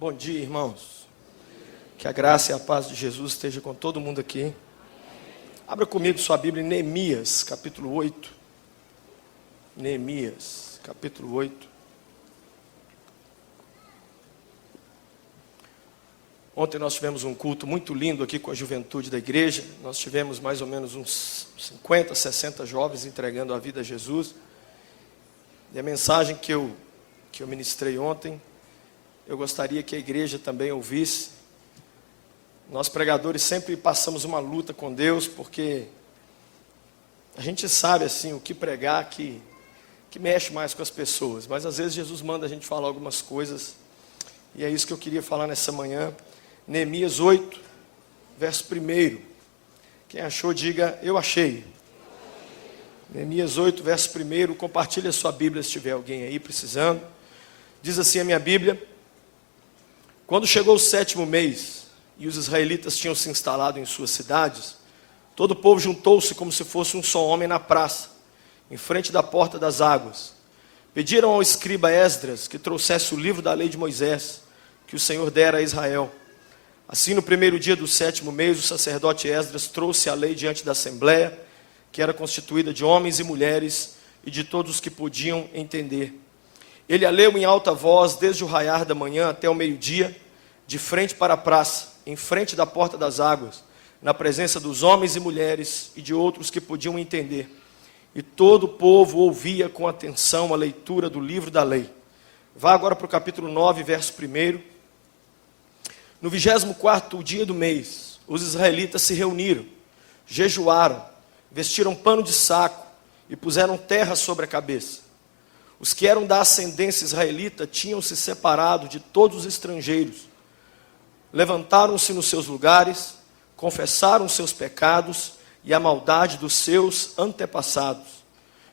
Bom dia, irmãos. Que a graça e a paz de Jesus esteja com todo mundo aqui. Abra comigo sua Bíblia em Neemias, capítulo 8. Neemias, capítulo 8. Ontem nós tivemos um culto muito lindo aqui com a juventude da igreja. Nós tivemos mais ou menos uns 50, 60 jovens entregando a vida a Jesus. E a mensagem que eu ministrei ontem, eu gostaria que a igreja também ouvisse. Nós pregadores sempre passamos uma luta com Deus, porque a gente sabe assim o que pregar que mexe mais com as pessoas. Mas às vezes Jesus manda a gente falar algumas coisas, e é isso que eu queria falar nessa manhã. Neemias 8, verso 1. Quem achou, diga, eu achei. Neemias 8, verso 1, compartilhe a sua Bíblia se tiver alguém aí precisando. Diz assim a minha Bíblia: quando chegou o 7º mês, e os israelitas tinham se instalado em suas cidades, todo o povo juntou-se como se fosse um só homem na praça, em frente da porta das águas. Pediram ao escriba Esdras que trouxesse o livro da lei de Moisés, que o Senhor dera a Israel. Assim, no primeiro dia do 7º mês, o sacerdote Esdras trouxe a lei diante da assembleia, que era constituída de homens e mulheres e de todos os que podiam entender. Ele a leu em alta voz, desde o raiar da manhã até o meio-dia, de frente para a praça, em frente da porta das águas, na presença dos homens e mulheres e de outros que podiam entender. E todo o povo ouvia com atenção a leitura do livro da lei. Vá agora para o capítulo 9, verso 1. No 24º dia do mês, os israelitas se reuniram, jejuaram, vestiram pano de saco e puseram terra sobre a cabeça. Os que eram da ascendência israelita tinham se separado de todos os estrangeiros. Levantaram-se nos seus lugares, confessaram seus pecados e a maldade dos seus antepassados.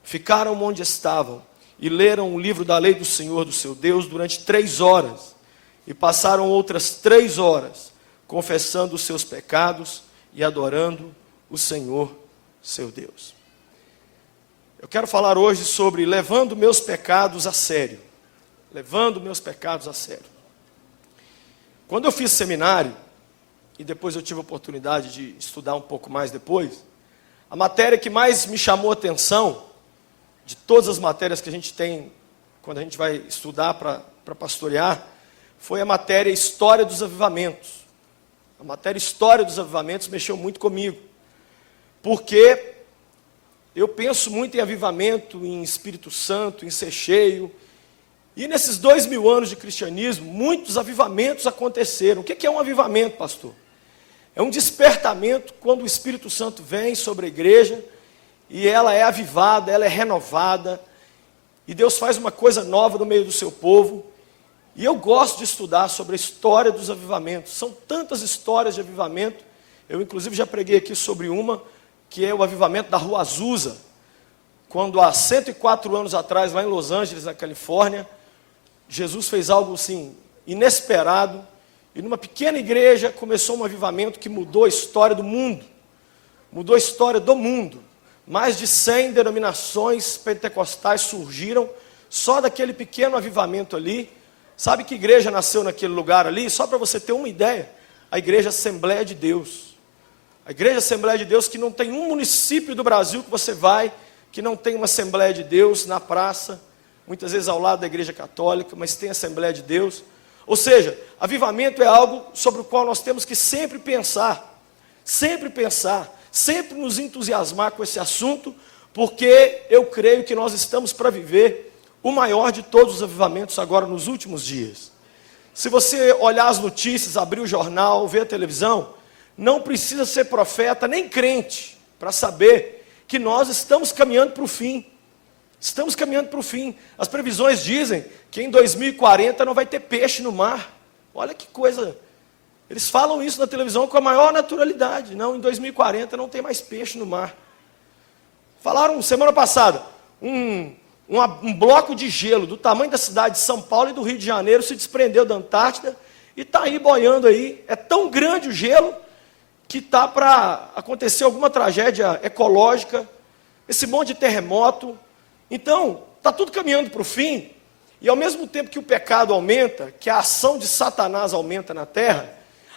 Ficaram onde estavam e leram o livro da lei do Senhor, do seu Deus, durante 3 horas. E passaram outras 3 horas, confessando os seus pecados e adorando o Senhor, seu Deus. Eu quero falar hoje sobre levando meus pecados a sério. Levando meus pecados a sério. Quando eu fiz seminário, e depois eu tive a oportunidade de estudar um pouco mais depois, a matéria que mais me chamou a atenção, de todas as matérias que a gente tem, quando a gente vai estudar para pastorear, foi a matéria História dos Avivamentos. A matéria História dos Avivamentos mexeu muito comigo, porque eu penso muito em avivamento, em Espírito Santo, em ser cheio. E nesses 2000 anos de cristianismo, muitos avivamentos aconteceram. O que é um avivamento, pastor? É um despertamento quando o Espírito Santo vem sobre a igreja e ela é avivada, ela é renovada. E Deus faz uma coisa nova no meio do seu povo. E eu gosto de estudar sobre a história dos avivamentos. São tantas histórias de avivamento. Eu, inclusive, já preguei aqui sobre uma, que é o avivamento da Rua Azusa, quando há 104 anos atrás, lá em Los Angeles, na Califórnia, Jesus fez algo assim, inesperado, e numa pequena igreja começou um avivamento que mudou a história do mundo, mudou a história do mundo. Mais de 100 denominações pentecostais surgiram, só daquele pequeno avivamento ali. Sabe que igreja nasceu naquele lugar ali? Só para você ter uma ideia, a Igreja Assembleia de Deus. A Igreja Assembleia de Deus, que não tem um município do Brasil que você vai, que não tem uma Assembleia de Deus na praça, muitas vezes ao lado da Igreja Católica, mas tem Assembleia de Deus. Ou seja, avivamento é algo sobre o qual nós temos que sempre pensar, sempre nos entusiasmar com esse assunto, porque eu creio que nós estamos para viver o maior de todos os avivamentos agora nos últimos dias. Se você olhar as notícias, abrir o jornal, ver a televisão, não precisa ser profeta nem crente para saber que nós estamos caminhando para o fim. Estamos caminhando para o fim. As previsões dizem que em 2040 não vai ter peixe no mar. Olha que coisa. Eles falam isso na televisão com a maior naturalidade. Não, em 2040 não tem mais peixe no mar. Falaram semana passada, um bloco de gelo do tamanho da cidade de São Paulo e do Rio de Janeiro se desprendeu da Antártida e está aí boiando aí. É tão grande o gelo que está para acontecer alguma tragédia ecológica, esse monte de terremoto. Então, está tudo caminhando para o fim, E ao mesmo tempo que o pecado aumenta, que a ação de Satanás aumenta na terra,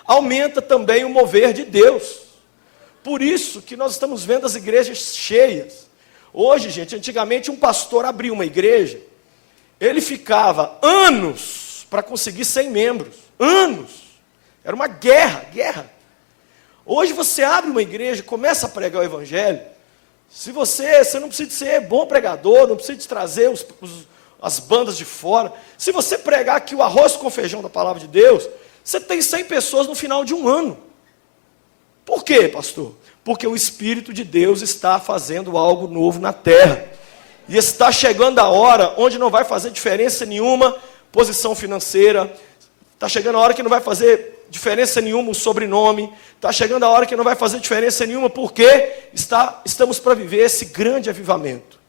aumenta também o mover de Deus. Por isso que nós estamos vendo as igrejas cheias. Hoje, gente, antigamente um pastor abria uma igreja, ele ficava anos para conseguir 100 membros. Anos. Era uma guerra. Hoje você abre uma igreja, começa a pregar o evangelho. Se você não precisa de ser bom pregador, não precisa de trazer as bandas de fora. Se você pregar aqui o arroz com feijão da palavra de Deus, você tem 100 pessoas no final de um ano. Por quê, pastor? Porque o Espírito de Deus está fazendo algo novo na terra. E está chegando a hora onde não vai fazer diferença nenhuma posição financeira. Está chegando a hora que não vai fazer diferença nenhuma o sobrenome. Está chegando a hora que não vai fazer diferença nenhuma, porque estamos para viver esse grande avivamento.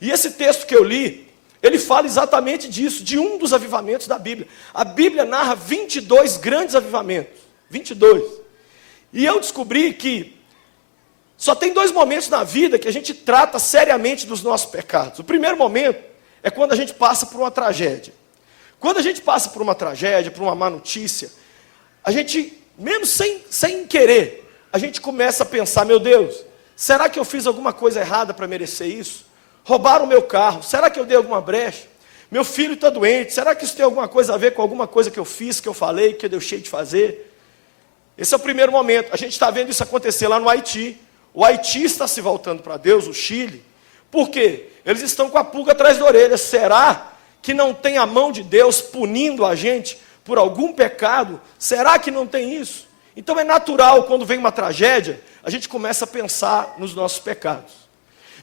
E esse texto que eu li, ele fala exatamente disso, de um dos avivamentos da Bíblia. A Bíblia narra 22 grandes avivamentos. 22. E eu descobri que só tem 2 momentos na vida que a gente trata seriamente dos nossos pecados. O primeiro momento é quando a gente passa por uma tragédia. Quando a gente passa por uma tragédia, por uma má notícia, a gente, mesmo sem querer, a gente começa a pensar, meu Deus, será que eu fiz alguma coisa errada para merecer isso? Roubaram o meu carro, será que eu dei alguma brecha? Meu filho está doente, será que isso tem alguma coisa a ver com alguma coisa que eu fiz, que eu falei, que eu deixei de fazer? Esse é o primeiro momento. A gente está vendo isso acontecer lá no Haiti. O Haiti está se voltando para Deus, o Chile. Por quê? Eles estão com a pulga atrás da orelha. Será que não tem a mão de Deus punindo a gente por algum pecado? Será que não tem isso? Então é natural, quando vem uma tragédia, a gente começa a pensar nos nossos pecados.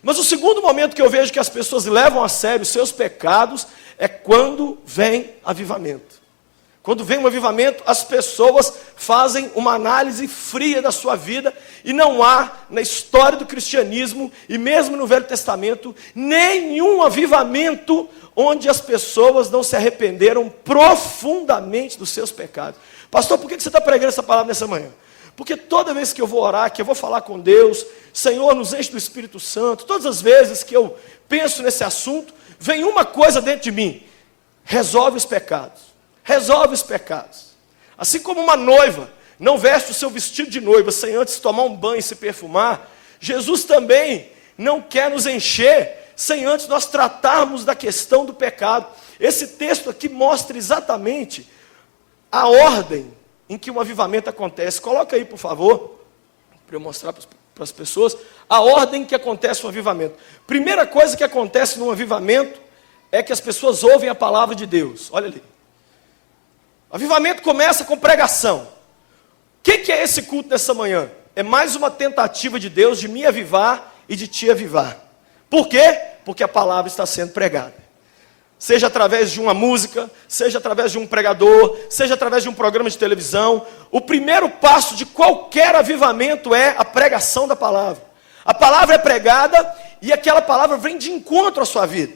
Mas o segundo momento que eu vejo que as pessoas levam a sério os seus pecados é quando vem avivamento. Quando vem um avivamento, as pessoas fazem uma análise fria da sua vida, e não há na história do cristianismo, e mesmo no Velho Testamento, nenhum avivamento onde as pessoas não se arrependeram profundamente dos seus pecados. Pastor, por que você está pregando essa palavra nessa manhã? Porque toda vez que eu vou orar, que eu vou falar com Deus, Senhor, nos enche do Espírito Santo, todas as vezes que eu penso nesse assunto, vem uma coisa dentro de mim: resolve os pecados. Resolve os pecados. Assim como uma noiva não veste o seu vestido de noiva sem antes tomar um banho e se perfumar, Jesus também não quer nos encher sem antes nós tratarmos da questão do pecado. Esse texto aqui mostra exatamente a ordem em que um avivamento acontece. Coloca aí, por favor, para eu mostrar para as pessoas a ordem em que acontece um avivamento. Primeira coisa que acontece num avivamento é que as pessoas ouvem a palavra de Deus. Olha ali. Avivamento começa com pregação. O que é esse culto dessa manhã? É mais uma tentativa de Deus de me avivar e de te avivar. Por quê? Porque a palavra está sendo pregada. Seja através de uma música, seja através de um pregador, seja através de um programa de televisão. O primeiro passo de qualquer avivamento é a pregação da palavra. A palavra é pregada e aquela palavra vem de encontro à sua vida.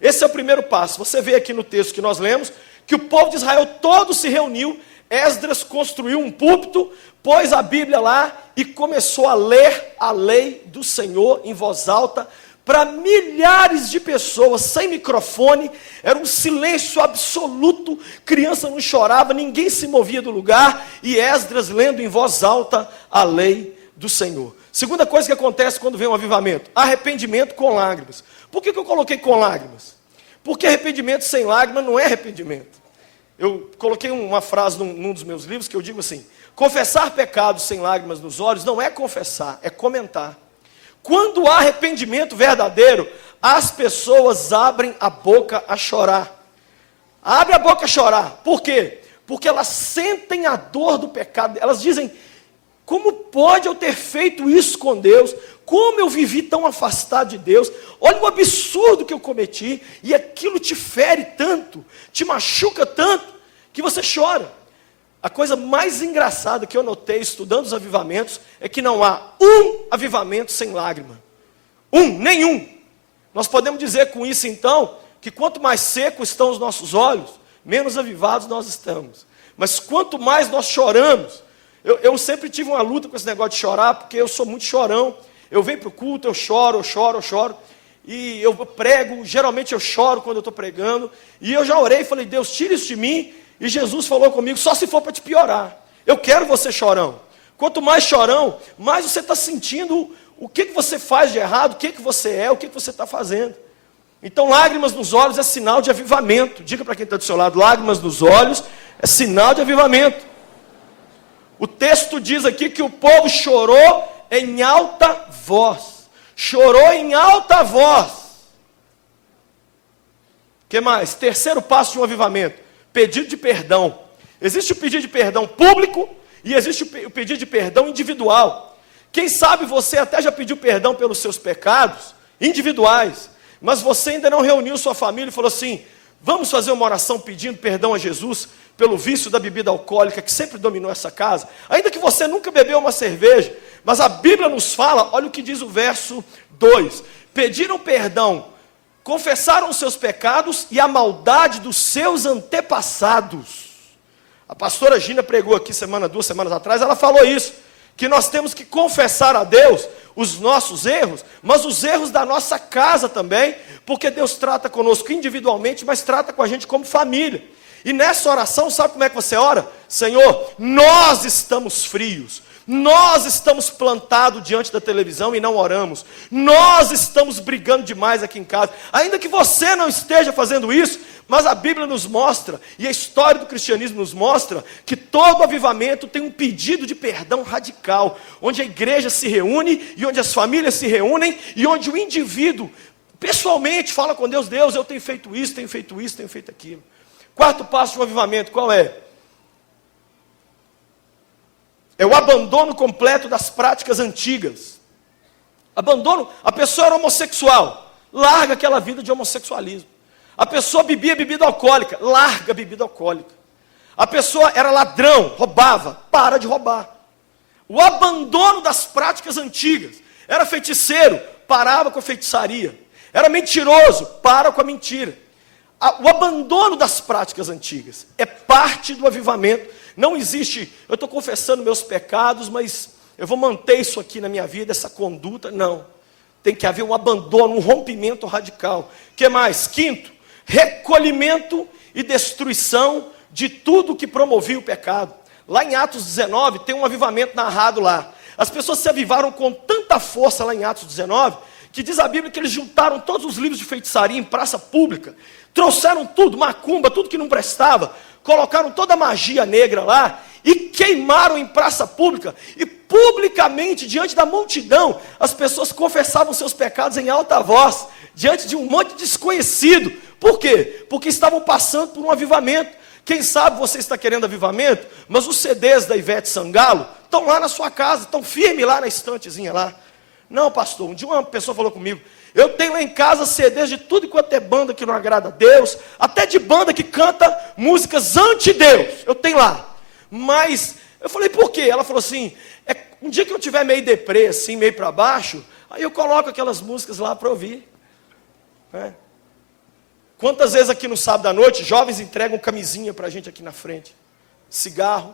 Esse é o primeiro passo. Você vê aqui no texto que nós lemos, que o povo de Israel todo se reuniu. Esdras construiu um púlpito, pôs a Bíblia lá e começou a ler a lei do Senhor em voz alta para milhares de pessoas, sem microfone. Era um silêncio absoluto, criança não chorava, ninguém se movia do lugar, e Esdras lendo em voz alta a lei do Senhor. Segunda coisa que acontece quando vem um avivamento: arrependimento com lágrimas. Por que eu coloquei com lágrimas? Porque arrependimento sem lágrimas não é arrependimento. Eu coloquei uma frase num dos meus livros que eu digo assim: confessar pecados sem lágrimas nos olhos não é confessar, é comentar. Quando há arrependimento verdadeiro, as pessoas abrem a boca a chorar. Abre a boca a chorar. Por quê? Porque elas sentem a dor do pecado. Elas dizem: como pode eu ter feito isso com Deus? Como eu vivi tão afastado de Deus? Olha o absurdo que eu cometi. E aquilo te fere tanto, te machuca tanto, que você chora. A coisa mais engraçada que eu notei estudando os avivamentos é que não há um avivamento sem lágrima. Nenhum. Nós podemos dizer com isso então, que quanto mais secos estão os nossos olhos, menos avivados nós estamos. Mas quanto mais nós choramos, eu sempre tive uma luta com esse negócio de chorar, porque eu sou muito chorão. Eu venho para o culto, eu choro. e eu prego, geralmente eu choro quando eu estou pregando, e eu já orei e falei, Deus, tira isso de mim, e Jesus falou comigo, só se for para te piorar, eu quero você chorão. Quanto mais chorão, mais você está sentindo o que você faz de errado, o que você é, o que você está fazendo. Então, lágrimas nos olhos é sinal de avivamento. Diga para quem está do seu lado, lágrimas nos olhos é sinal de avivamento. O texto diz aqui que o povo chorou em alta voz. Chorou em alta voz. O que mais? Terceiro passo de um avivamento, pedido de perdão. Existe o pedido de perdão público e existe o pedido de perdão individual. Quem sabe você até já pediu perdão pelos seus pecados individuais, mas você ainda não reuniu sua família e falou assim, vamos fazer uma oração pedindo perdão a Jesus pelo vício da bebida alcoólica que sempre dominou essa casa, ainda que você nunca bebeu uma cerveja, mas a Bíblia nos fala, olha o que diz o verso 2, pediram perdão, confessaram os seus pecados e a maldade dos seus antepassados. A pastora Gina pregou aqui 2 semanas atrás, ela falou isso, que nós temos que confessar a Deus os nossos erros, mas os erros da nossa casa também, porque Deus trata conosco individualmente, mas trata com a gente como família. E nessa oração, sabe como é que você ora? Senhor, nós estamos frios, nós estamos plantados diante da televisão e não oramos, nós estamos brigando demais aqui em casa, ainda que você não esteja fazendo isso, mas a Bíblia nos mostra, e a história do cristianismo nos mostra, que todo avivamento tem um pedido de perdão radical, onde a igreja se reúne, e onde as famílias se reúnem, e onde o indivíduo, pessoalmente, fala com Deus, Deus, eu tenho feito isso, tenho feito isso, tenho feito aquilo. Quarto passo de um avivamento, qual é? É o abandono completo das práticas antigas. Abandono, a pessoa era homossexual, larga aquela vida de homossexualismo. A pessoa bebia bebida alcoólica, larga a bebida alcoólica. A pessoa era ladrão, roubava, para de roubar. O abandono das práticas antigas. Era feiticeiro, parava com a feitiçaria. Era mentiroso, para com a mentira. O abandono das práticas antigas é parte do avivamento. Não existe, eu estou confessando meus pecados, mas eu vou manter isso aqui na minha vida, essa conduta. Não. Tem que haver um abandono, um rompimento radical. O que mais? Quinto, recolhimento e destruição de tudo que promovia o pecado. Lá em Atos 19, tem um avivamento narrado lá. As pessoas se avivaram com tanta força lá em Atos 19, que diz a Bíblia que eles juntaram todos os livros de feitiçaria em praça pública, trouxeram tudo, macumba, tudo que não prestava, colocaram toda a magia negra lá, e queimaram em praça pública, e publicamente, diante da multidão, as pessoas confessavam seus pecados em alta voz, diante de um monte de desconhecido. Por quê? Porque estavam passando por um avivamento. Quem sabe você está querendo avivamento, mas os CDs da Ivete Sangalo estão lá na sua casa, estão firmes lá na estantezinha lá. Não, pastor, um dia uma pessoa falou comigo, eu tenho lá em casa CDs de tudo enquanto é banda que não agrada a Deus, até de banda que canta músicas anti-Deus, eu tenho lá. Mas, eu falei, por quê? Ela falou assim, um dia que eu tiver meio deprê, assim, meio para baixo, aí eu coloco aquelas músicas lá para ouvir. Quantas vezes aqui no sábado à noite, jovens entregam camisinha para a gente aqui na frente, cigarro,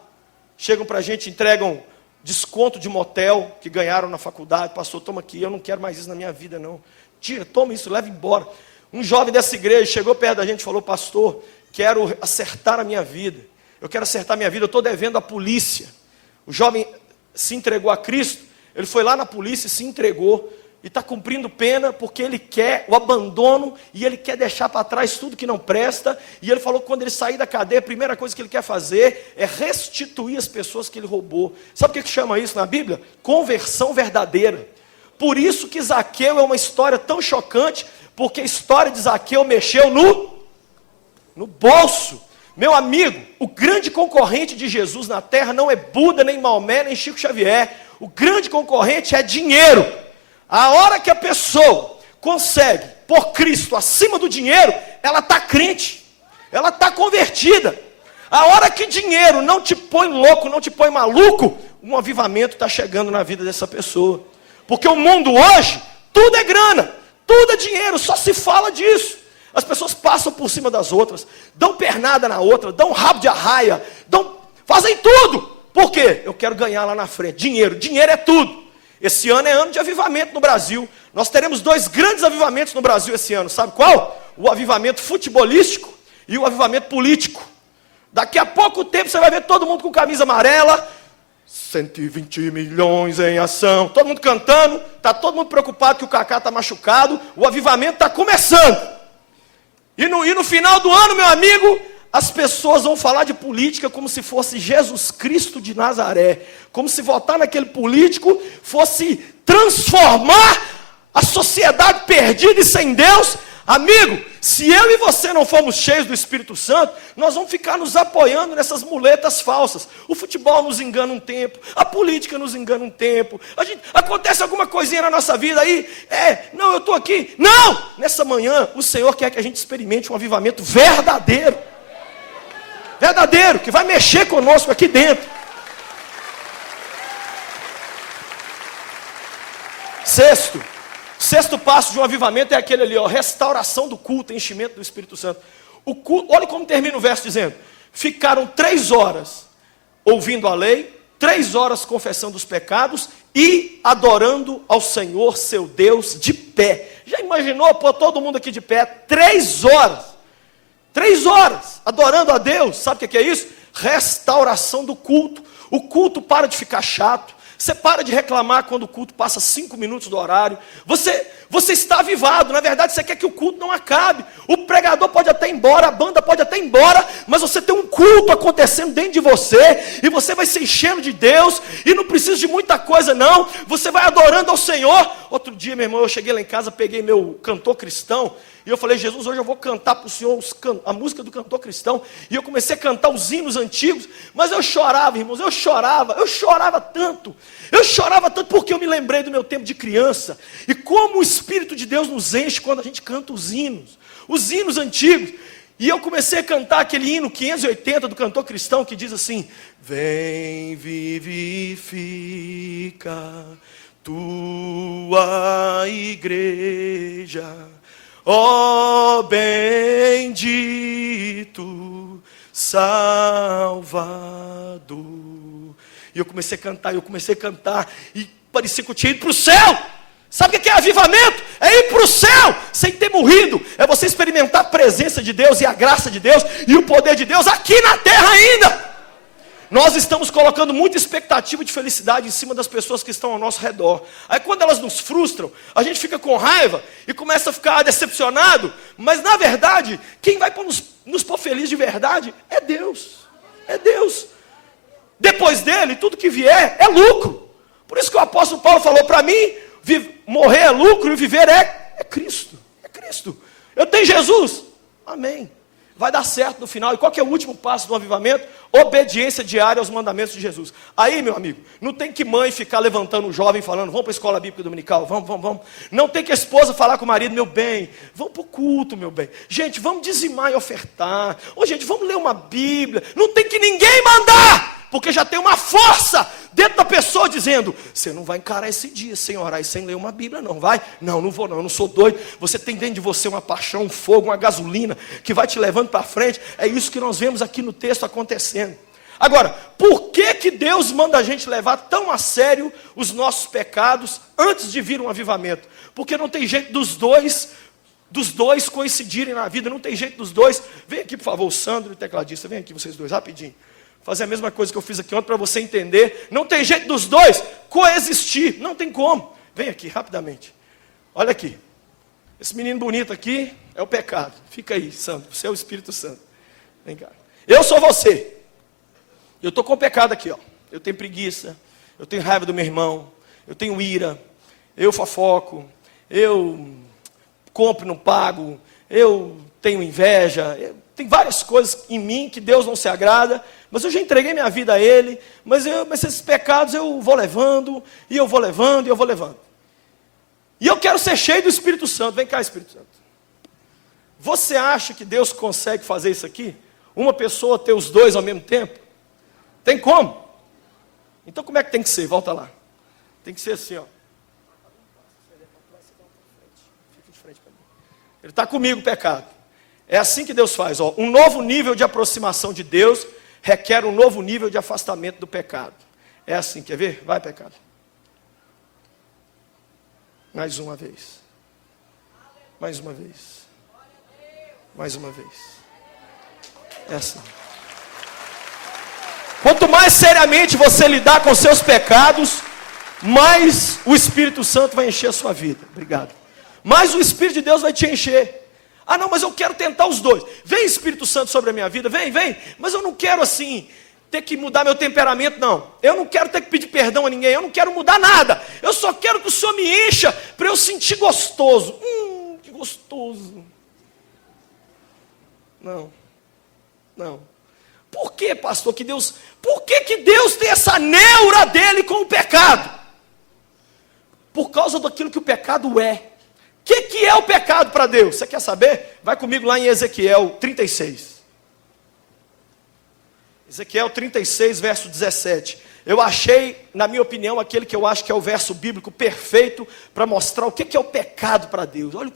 chegam para a gente, entregam desconto de motel que ganharam na faculdade, pastor, toma aqui, eu não quero mais isso na minha vida não, tira, toma isso, leva embora. Um jovem dessa igreja chegou perto da gente e falou, pastor, quero acertar a minha vida, eu quero acertar a minha vida, eu estou devendo à polícia. O jovem se entregou a Cristo, ele foi lá na polícia e se entregou, e está cumprindo pena porque ele quer o abandono e ele quer deixar para trás tudo que não presta. E ele falou que quando ele sair da cadeia, a primeira coisa que ele quer fazer é restituir as pessoas que ele roubou. Sabe o que chama isso na Bíblia? Conversão verdadeira. Por isso que Zaqueu é uma história tão chocante, porque a história de Zaqueu mexeu no bolso. Meu amigo, o grande concorrente de Jesus na terra não é Buda, nem Maomé, nem Chico Xavier. O grande concorrente é dinheiro. A hora que a pessoa consegue pôr Cristo acima do dinheiro, ela está crente, ela está convertida. A hora que dinheiro não te põe louco, não te põe maluco, um avivamento está chegando na vida dessa pessoa. Porque o mundo hoje, tudo é grana, tudo é dinheiro, só se fala disso. As pessoas passam por cima das outras, dão pernada na outra, dão rabo de arraia, fazem tudo. Por quê? Eu quero ganhar lá na frente. Dinheiro é tudo. Esse ano é ano de avivamento no Brasil. Nós teremos 2 grandes avivamentos no Brasil esse ano. Sabe qual? O avivamento futebolístico e o avivamento político. Daqui a pouco tempo você vai ver todo mundo com camisa amarela, 120 milhões em ação, todo mundo cantando, está todo mundo preocupado que o Kaká está machucado, o avivamento está começando. E no final do ano, meu amigo, as pessoas vão falar de política como se fosse Jesus Cristo de Nazaré, como se votar naquele político fosse transformar a sociedade perdida e sem Deus. Amigo, se eu e você não formos cheios do Espírito Santo, nós vamos ficar nos apoiando nessas muletas falsas. O futebol nos engana um tempo, a política nos engana um tempo, acontece alguma coisinha na nossa vida aí, não, eu estou aqui. Não! Nessa manhã, o Senhor quer que a gente experimente um avivamento verdadeiro. Verdadeiro, que vai mexer conosco aqui dentro. Sexto passo de um avivamento é aquele ali, restauração do culto, enchimento do Espírito Santo. O culto, olha como termina o verso dizendo: ficaram 3 horas ouvindo a lei, 3 horas confessando os pecados e adorando ao Senhor seu Deus de pé. Já imaginou pôr todo mundo aqui de pé? 3 horas. 3 horas adorando a Deus. Sabe o que é isso? Restauração do culto. O culto para de ficar chato. Você para de reclamar quando o culto passa 5 minutos do horário. Você está avivado. Na verdade, você quer que o culto não acabe. O pregador pode até ir embora, a banda pode até ir embora, mas você tem um culto acontecendo dentro de você, e você vai se enchendo de Deus, e não precisa de muita coisa não. Você vai adorando ao Senhor. Outro dia, meu irmão, eu cheguei lá em casa, peguei meu cantor cristão, e eu falei: Jesus, hoje eu vou cantar para o Senhor a música do cantor cristão. E eu comecei a cantar os hinos antigos, mas eu chorava, irmãos, eu chorava tanto porque eu me lembrei do meu tempo de criança, e como o Espírito de Deus nos enche quando a gente canta os hinos antigos. E eu comecei a cantar aquele hino 580 do cantor cristão, que diz assim: vem, vivifica tua igreja, ó bendito Salvador. E eu comecei a cantar, e parecia que eu tinha ido para o céu. Sabe o que é avivamento? É ir para o céu, sem ter morrido. É você experimentar a presença de Deus, e a graça de Deus, e o poder de Deus aqui na terra ainda. Nós estamos colocando muita expectativa de felicidade em cima das pessoas que estão ao nosso redor. Aí quando elas nos frustram, a gente fica com raiva e começa a ficar decepcionado. Mas na verdade, quem vai nos pôr feliz de verdade é Deus. É Deus. Depois dele, tudo que vier é lucro. Por isso que o apóstolo Paulo falou: para mim, morrer é lucro e viver é Cristo. É Cristo. Eu tenho Jesus. Amém. Vai dar certo no final. E qual que é o último passo do avivamento? Obediência diária aos mandamentos de Jesus. Aí, meu amigo, não tem que mãe ficar levantando o jovem falando: vamos para a escola bíblica dominical, vamos. Não tem que a esposa falar com o marido: meu bem, vamos para o culto, meu bem. Gente, vamos dizimar e ofertar. Gente, vamos ler uma Bíblia. Não tem que ninguém mandar, porque já tem uma força dentro da pessoa dizendo: você não vai encarar esse dia sem orar e sem ler uma Bíblia, não vai? Não vou não, eu não sou doido. Você tem dentro de você uma paixão, um fogo, uma gasolina que vai te levando para frente. É isso que nós vemos aqui no texto acontecendo. Agora, por que Deus manda a gente levar tão a sério os nossos pecados antes de vir um avivamento? Porque não tem jeito dos dois coincidirem na vida, não tem jeito dos dois. Vem aqui, por favor, o Sandro e o tecladista, vem aqui vocês dois, rapidinho. Fazer a mesma coisa que eu fiz aqui ontem para você entender. Não tem jeito dos dois coexistir, não tem como. Vem aqui, rapidamente. Olha aqui. Esse menino bonito aqui é o pecado. Fica aí, Sandro, você é o Espírito Santo. Vem cá. Eu sou você. Eu estou com o pecado aqui, ó. Eu tenho preguiça, eu tenho raiva do meu irmão, eu tenho ira, eu fofoco, eu compro e não pago, eu tenho inveja, tem várias coisas em mim que Deus não se agrada, mas eu já entreguei minha vida a Ele, mas esses pecados eu vou levando, e eu vou levando, e eu vou levando. E eu quero ser cheio do Espírito Santo. Vem cá, Espírito Santo. Você acha que Deus consegue fazer isso aqui? Uma pessoa ter os dois ao mesmo tempo? Tem como? Então como é que tem que ser? Volta lá. Tem que ser assim, ó. Ele está comigo, o pecado. É assim que Deus faz, ó. Um novo nível de aproximação de Deus requer um novo nível de afastamento do pecado. É assim, quer ver? Vai, pecado. Mais uma vez. Mais uma vez. Mais uma vez. É assim. Quanto mais seriamente você lidar com seus pecados, mais o Espírito Santo vai encher a sua vida. Obrigado. Mais o Espírito de Deus vai te encher. Ah não, mas eu quero tentar os dois. Vem Espírito Santo sobre a minha vida, vem. Mas eu não quero assim, ter que mudar meu temperamento, não. Eu não quero ter que pedir perdão a ninguém, eu não quero mudar nada. Eu só quero que o Senhor me encha para eu sentir gostoso. Que gostoso. Não. Por que, pastor, por que Deus tem essa neura dele com o pecado? Por causa daquilo que o pecado é. O que é o pecado para Deus? Você quer saber? Vai comigo lá em Ezequiel 36. Ezequiel 36, verso 17. Eu achei, na minha opinião, aquele que eu acho que é o verso bíblico perfeito para mostrar o que é o pecado para Deus. Olha o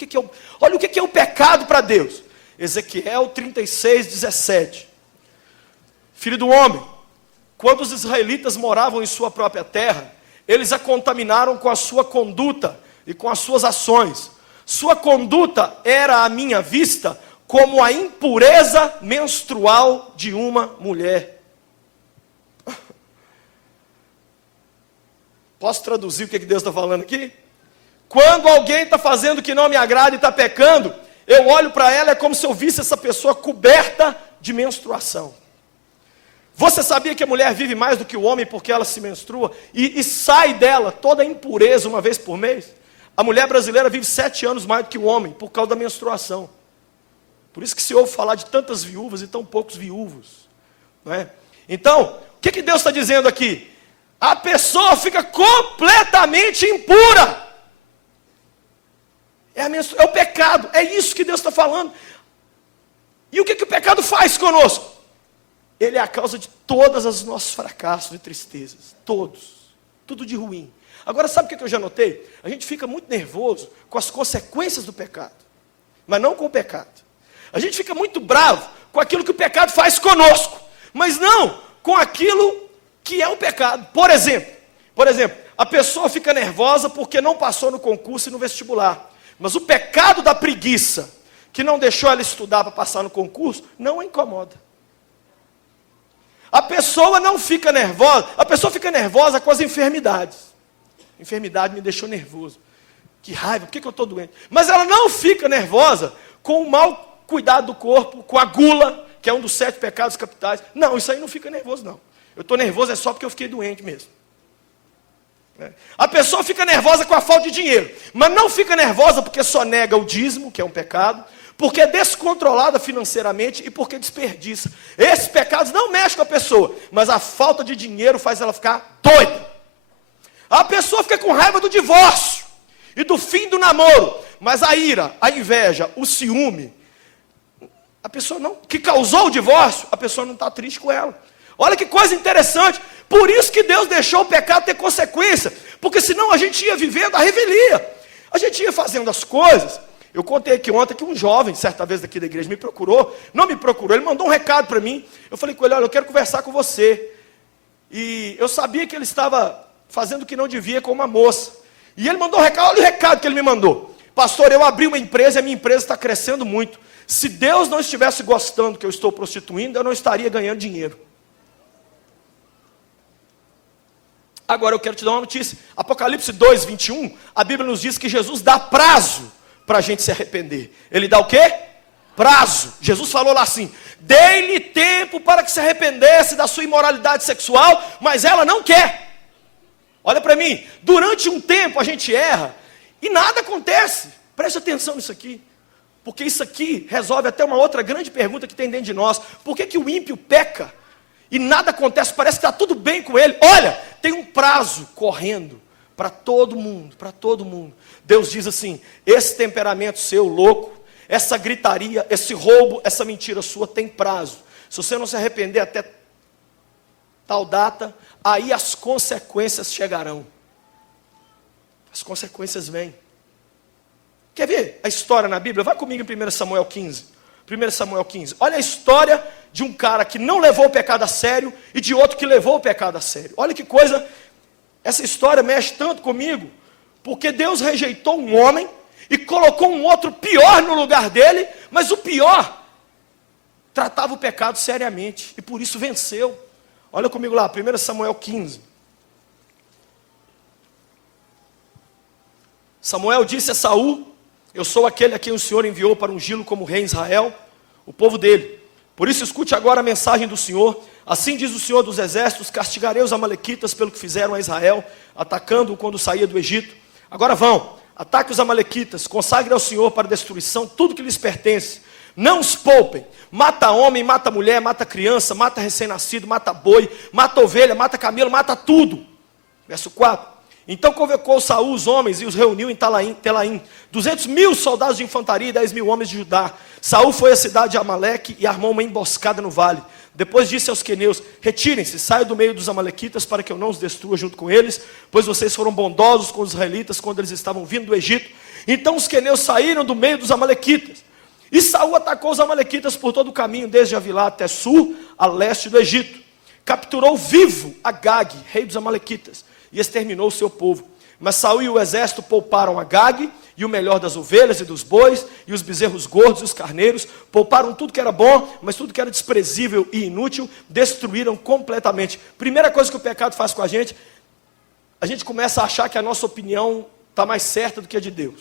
que é o pecado para Deus. Ezequiel 36, 17. Filho do homem, quando os israelitas moravam em sua própria terra, eles a contaminaram com a sua conduta e com as suas ações. Sua conduta era à minha vista como a impureza menstrual de uma mulher. Posso traduzir o que Deus está falando aqui? Quando alguém está fazendo o que não me agrada e está pecando, eu olho para ela, é como se eu visse essa pessoa coberta de menstruação. Você sabia que a mulher vive mais do que o homem porque ela se menstrua e sai dela toda a impureza uma vez por mês? A mulher brasileira vive 7 anos mais do que o homem por causa da menstruação. Por isso que se ouve falar de tantas viúvas e tão poucos viúvos, não é? Então, o que Deus está dizendo aqui? A pessoa fica completamente impura. É o pecado, é isso que Deus está falando. E o que o pecado faz conosco? Ele é a causa de todos os nossos fracassos e tristezas. Todos. Tudo de ruim. Agora, sabe o que eu já notei? A gente fica muito nervoso com as consequências do pecado. Mas não com o pecado. A gente fica muito bravo com aquilo que o pecado faz conosco. Mas não com aquilo que é o pecado. Por exemplo, a pessoa fica nervosa porque não passou no concurso e no vestibular. Mas o pecado da preguiça, que não deixou ela estudar para passar no concurso, não a incomoda. A pessoa não fica nervosa, a pessoa fica nervosa com as enfermidades. Enfermidade me deixou nervoso. Que raiva, por que eu estou doente? Mas ela não fica nervosa com o mau cuidado do corpo, com a gula, que é um dos 7 pecados capitais. Não, isso aí não fica nervoso, não. Eu estou nervoso é só porque eu fiquei doente mesmo. A pessoa fica nervosa com a falta de dinheiro, mas não fica nervosa porque só nega o dízimo, que é um pecado, porque é descontrolada financeiramente e porque desperdiça. Esses pecados não mexem com a pessoa, mas a falta de dinheiro faz ela ficar doida. A pessoa fica com raiva do divórcio e do fim do namoro, mas a ira, a inveja, o ciúme, a pessoa não, que causou o divórcio, a pessoa não está triste com ela. Olha que coisa interessante. Por isso que Deus deixou o pecado ter consequência, porque senão a gente ia vivendo a revelia, a gente ia fazendo as coisas. Eu contei aqui ontem que um jovem, certa vez daqui da igreja, não me procurou, ele mandou um recado para mim. Eu falei com ele, olha, eu quero conversar com você. E eu sabia que ele estava fazendo o que não devia com uma moça. E ele mandou um recado, olha o recado que ele me mandou. Pastor, eu abri uma empresa e a minha empresa está crescendo muito. Se Deus não estivesse gostando que eu estou prostituindo, eu não estaria ganhando dinheiro. Agora eu quero te dar uma notícia. Apocalipse 2, 21, a Bíblia nos diz que Jesus dá prazo para a gente se arrepender. Ele dá o quê? Prazo. Jesus falou lá assim, dei-lhe tempo para que se arrependesse da sua imoralidade sexual, mas ela não quer. Olha para mim, durante um tempo a gente erra e nada acontece. Preste atenção nisso aqui, porque isso aqui resolve até uma outra grande pergunta que tem dentro de nós. Por que o ímpio peca e nada acontece, parece que está tudo bem com ele? Olha, tem um prazo correndo para todo mundo, para todo mundo. Deus diz assim, esse temperamento seu louco, essa gritaria, esse roubo, essa mentira sua tem prazo. Se você não se arrepender até tal data, aí as consequências chegarão. As consequências vêm. Quer ver a história na Bíblia? Vai comigo em 1 Samuel 15. 1 Samuel 15. Olha a história de um cara que não levou o pecado a sério e de outro que levou o pecado a sério. Olha que coisa, essa história mexe tanto comigo, Porque Deus rejeitou um homem e colocou um outro pior no lugar dele, mas o pior tratava o pecado seriamente e por isso venceu. Olha comigo lá, 1 Samuel 15. Samuel disse a Saul: eu sou aquele a quem o Senhor enviou para ungí-lo como rei em Israel, o povo dele. Por isso escute agora a mensagem do Senhor. Assim diz o Senhor dos exércitos: castigarei os amalequitas pelo que fizeram a Israel, atacando-o quando saía do Egito. Agora vão, ataque os amalequitas, consagre ao Senhor para destruição tudo que lhes pertence. Não os poupem. Mata homem, mata mulher, mata criança, mata recém-nascido, mata boi, mata ovelha, mata camelo, mata tudo. Verso 4. Então convocou Saul os homens e os reuniu em Telaim, 200.000 soldados de infantaria e 10.000 homens de Judá. Saul foi à cidade de Amaleque e armou uma emboscada no vale. Depois disse aos queneus: retirem-se, saiam do meio dos amalequitas para que eu não os destrua junto com eles, pois vocês foram bondosos com os israelitas quando eles estavam vindo do Egito. Então os queneus saíram do meio dos amalequitas. E Saul atacou os amalequitas por todo o caminho, desde Avilá até Sur, a leste do Egito. Capturou vivo Agag, rei dos amalequitas, e exterminou o seu povo. Mas Saul e o exército pouparam Agag, e o melhor das ovelhas e dos bois, e os bezerros gordos e os carneiros. Pouparam tudo que era bom, mas tudo que era desprezível e inútil, destruíram completamente. Primeira coisa que o pecado faz com a gente começa a achar que a nossa opinião está mais certa do que a de Deus.